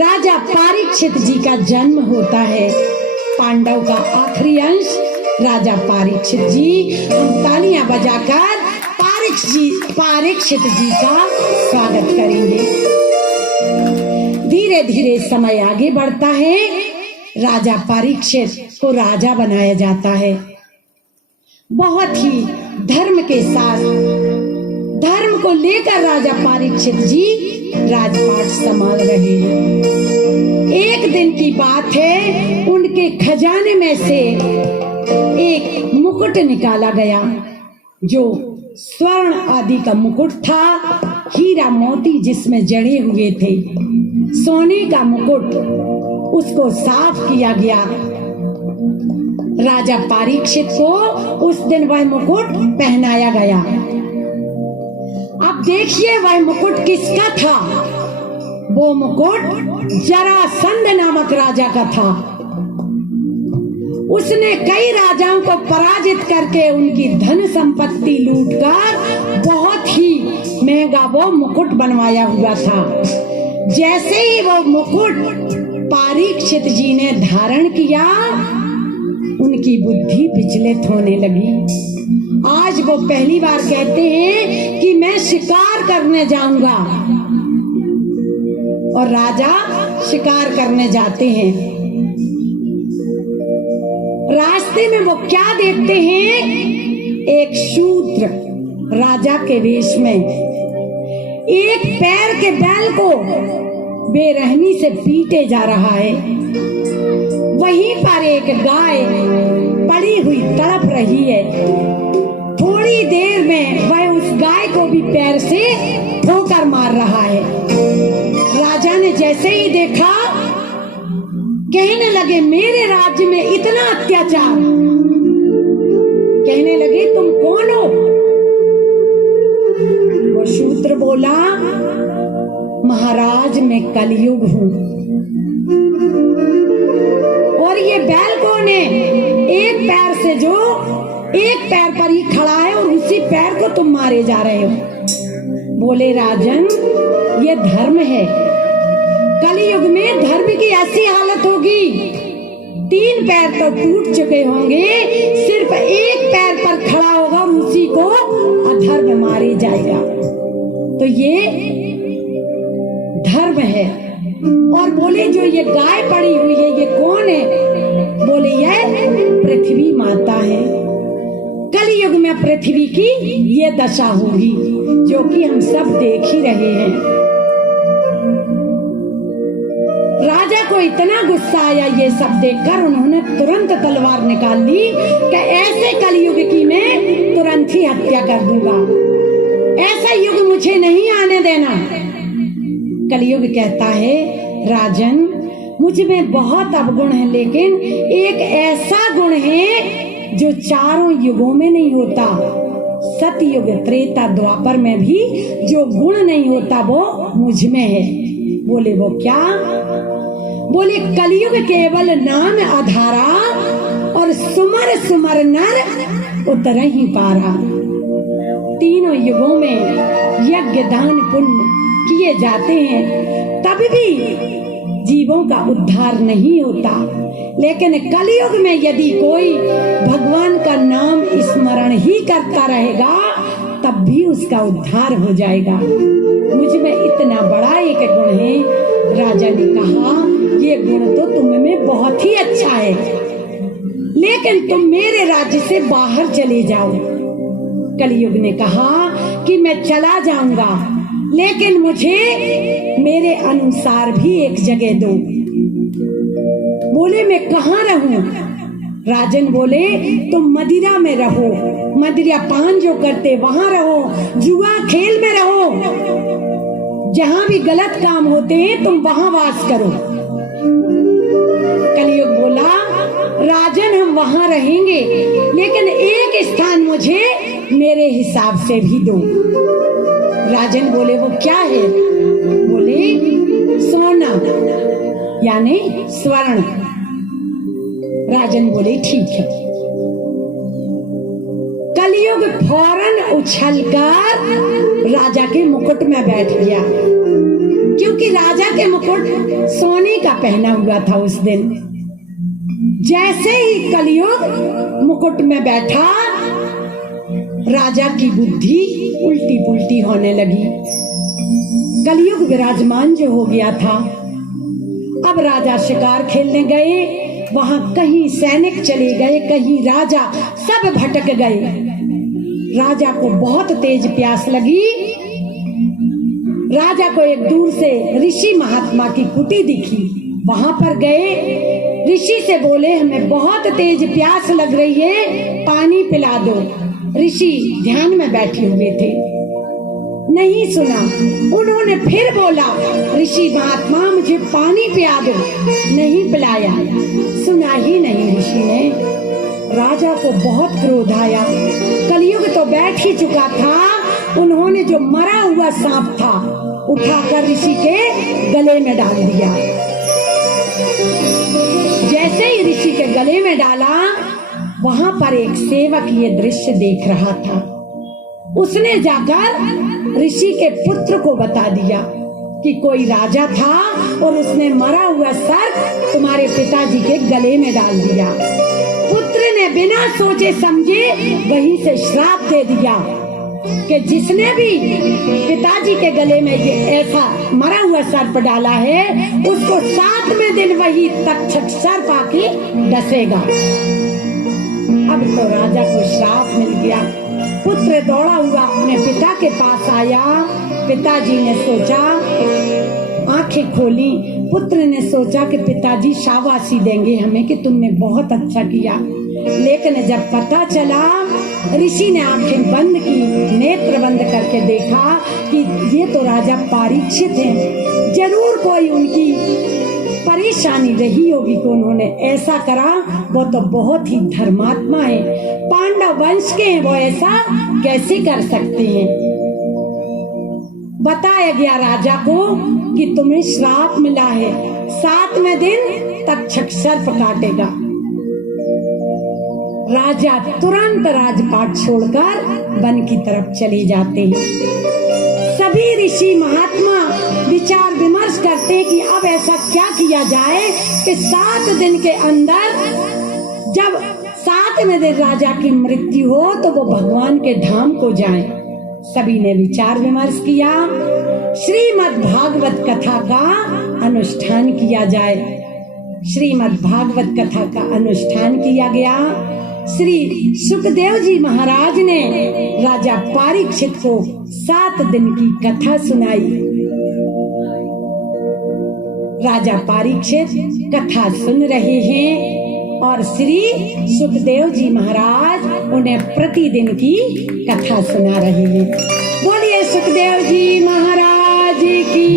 राजा परीक्षित जी का जन्म होता है। पांडव का आखिरी अंश राजा परीक्षित जी। हम तालियां बजाकर परीक्षित जी का स्वागत करेंगे। धीरे धीरे समय आगे बढ़ता है। राजा परीक्षित को राजा बनाया जाता है। बहुत ही धर्म के साथ, धर्म को लेकर राजा परीक्षित जी राजपाट संभाल रहे हैं। एक दिन की बात है, उनके खजाने में से एक मुकुट निकाला गया, जो स्वर्ण आदि का मुकुट था, हीरा मोती जिसमें जड़े हुए थे, सोने का मुकुट। उसको साफ किया गया। राजा परीक्षित को उस दिन वह मुकुट पहनाया गया। अब देखिए वह मुकुट किसका था। वो मुकुट जरासंध नामक राजा का था। उसने कई राजाओं को पराजित करके उनकी धन संपत्ति लूटकर बहुत ही महंगा वो मुकुट बनवाया हुआ था। जैसे ही वो मुकुट परीक्षित जी ने धारण किया, उनकी बुद्धि विचलित होने लगी। आज वो पहली बार कहते हैं कि मैं शिकार करने जाऊंगा, और राजा शिकार करने जाते हैं। रास्ते में वो क्या देखते हैं, एक शूद्र राजा के वेश में एक पैर के बैल को बेरहमी से पीटे जा रहा है। वहीं पर एक गाय पड़ी हुई तड़प रही है। थोड़ी देर में वह उस गाय को भी पैर से ठोकर मार रहा है। राजा ने जैसे ही देखा, कहने लगे मेरे राज्य में इतना अत्याचार। कहने लगे तुम कौन हो? वो शूद्र बोला, महाराज मैं कलयुग हूँ। और ये बैल कौन है? एक पैर से, जो एक पैर पर ही खड़ा है, और उसी पैर को तुम मारे जा रहे हो। बोले राजन, ये धर्म है। कलयुग में धर्म की ऐसी हालत होगी, 3 पैर तो टूट चुके होंगे, सिर्फ एक पैर पर खड़ा होगा और उसी को अधर्म मारे जाएगा। तो ये धर्म है। और बोले जो ये गाय पड़ी हुई है, ये कौन है? बोले यह पृथ्वी माता है। कलयुग में पृथ्वी की ये दशा होगी, जो कि हम सब देख ही रहे हैं। राजा को इतना गुस्सा आया ये सब देखकर, उन्होंने तुरंत तलवार निकाल ली कि ऐसे कलयुग की मैं तुरंत ही हत्या कर दूंगा। ऐसा युग मुझे नहीं आने देना। कलयुग कहता है, राजन मुझ में बहुत अवगुण है, लेकिन एक ऐसा गुण है जो चारों युगों में नहीं होता। सतयुग, त्रेता, द्वापर में भी जो गुण नहीं होता वो मुझ में है। बोले वो क्या? बोले कलयुग केवल नाम आधारा, और सुमर सुमर नर उतर ही पारा। तीनों युगों में यज्ञ दान पुण्य किए जाते हैं, तब भी जीवों का उद्धार नहीं होता। लेकिन कलयुग में यदि कोई भगवान का नाम स्मरण ही करता रहेगा, तब भी उसका उद्धार हो जाएगा। मुझ में इतना बड़ा एक गुण है। राजा ने कहा, ये गुण तो तुम में बहुत ही अच्छा है, लेकिन तुम मेरे राज्य से बाहर चले जाओ। कलयुग ने कहा कि मैं चला जाऊंगा, लेकिन मुझे मेरे अनुसार भी एक जगह दो। बोले मैं कहाँ रहूं? राजन बोले तुम मदिरा में रहो, मदिरा पान जो करते वहां रहो, जुआ खेल में रहो, जहां भी गलत काम होते हैं तुम वहां वास करो। कलयुग बोला, राजन हम वहां रहेंगे, लेकिन एक स्थान मुझे मेरे हिसाब से भी दो। राजन बोले वो क्या है? बोले सोना, यानी स्वर्ण। राजन बोले ठीक है। कलयुग फौरन उछलकर राजा के मुकुट में बैठ गया, क्योंकि क्योंकि राजा के मुकुट सोने का पहना हुआ था उस दिन। जैसे ही कलयुग मुकुट में बैठा, राजा की बुद्धि उल्टी पुल्टी होने लगी। कलयुग विराजमान जो हो गया था। अब राजा शिकार खेलने गए, वहां कहीं सैनिक चले गए, कहीं राजा, सब भटक गए। राजा को बहुत तेज प्यास लगी। राजा को एक दूर से ऋषि महात्मा की कुटी दिखी, वहां पर गए। ऋषि से बोले, हमें बहुत तेज प्यास लग रही है, पानी पिला दो। ऋषि ध्यान में बैठे हुए थे, नहीं सुना। उन्होंने फिर बोला, ऋषि महात्मा मुझे पानी पिला दो, नहीं पिलाया। सुना ही नहीं ऋषि ने। राजा को बहुत क्रोध आया। कलयुग तो बैठ ही चुका था। उन्होंने जो मरा हुआ सांप था उठाकर ऋषि के गले में डाल दिया। जैसे ही ऋषि के गले में डाला, वहां पर एक सेवक ये दृश्य देख रहा था। उसने जाकर ऋषि के पुत्र को बता दिया कि कोई राजा था और उसने मरा हुआ सर्प तुम्हारे पिताजी के गले में डाल दिया। पुत्र ने बिना सोचे समझे वहीं से श्राप दे दिया कि जिसने भी पिताजी के गले में ये ऐसा मरा हुआ सर्प डाला है, उसको 7वें दिन वही तक्षक सर्प आके डसेगा। अब तो राजा को श्राप मिल गया। पुत्र दौड़ा हुआ अपने पिता के पास आया। पिताजी ने सोचा, आंखें खोली। पुत्र ने सोचा कि पिताजी शाबाशी देंगे हमें कि तुमने बहुत अच्छा किया। लेकिन जब पता चला, ऋषि ने आंखें बंद की, नेत्र बंद करके देखा कि ये तो राजा परीक्षित हैं। जरूर कोई उनकी परेशानी रही होगी कि उन्होंने ऐसा करा। वो तो बहुत ही धर्मात्मा है, पांडव वंश के हैं, वो ऐसा कैसे कर सकते हैं। बताया गया राजा को कि तुम्हें श्राप मिला है, 7वें दिन तक्षक सर्प काटेगा। राजा तुरंत राजपाट छोड़कर वन की तरफ चले जाते हैं। सभी ऋषि महात्मा विचार विमर्श करते हैं कि अब ऐसा क्या किया जाए कि 7 दिन के अंदर, जब 7वें दिन राजा की मृत्यु हो तो वो भगवान के धाम को जाएं। सभी ने विचार विमर्श किया। श्रीमद् भागवत कथा का अनुष्ठान किया जाए। श्रीमद् भागवत कथा का अनुष्ठान किया गया। श्री सुखदेव जी महाराज ने राजा परीक्षित को 7 दिन की कथा सुनाई। राजा परीक्षित कथा सुन रहे हैं और श्री सुखदेव जी महाराज उन्हें प्रतिदिन की कथा सुना रहे हैं। बोलिए सुखदेव जी महाराज की।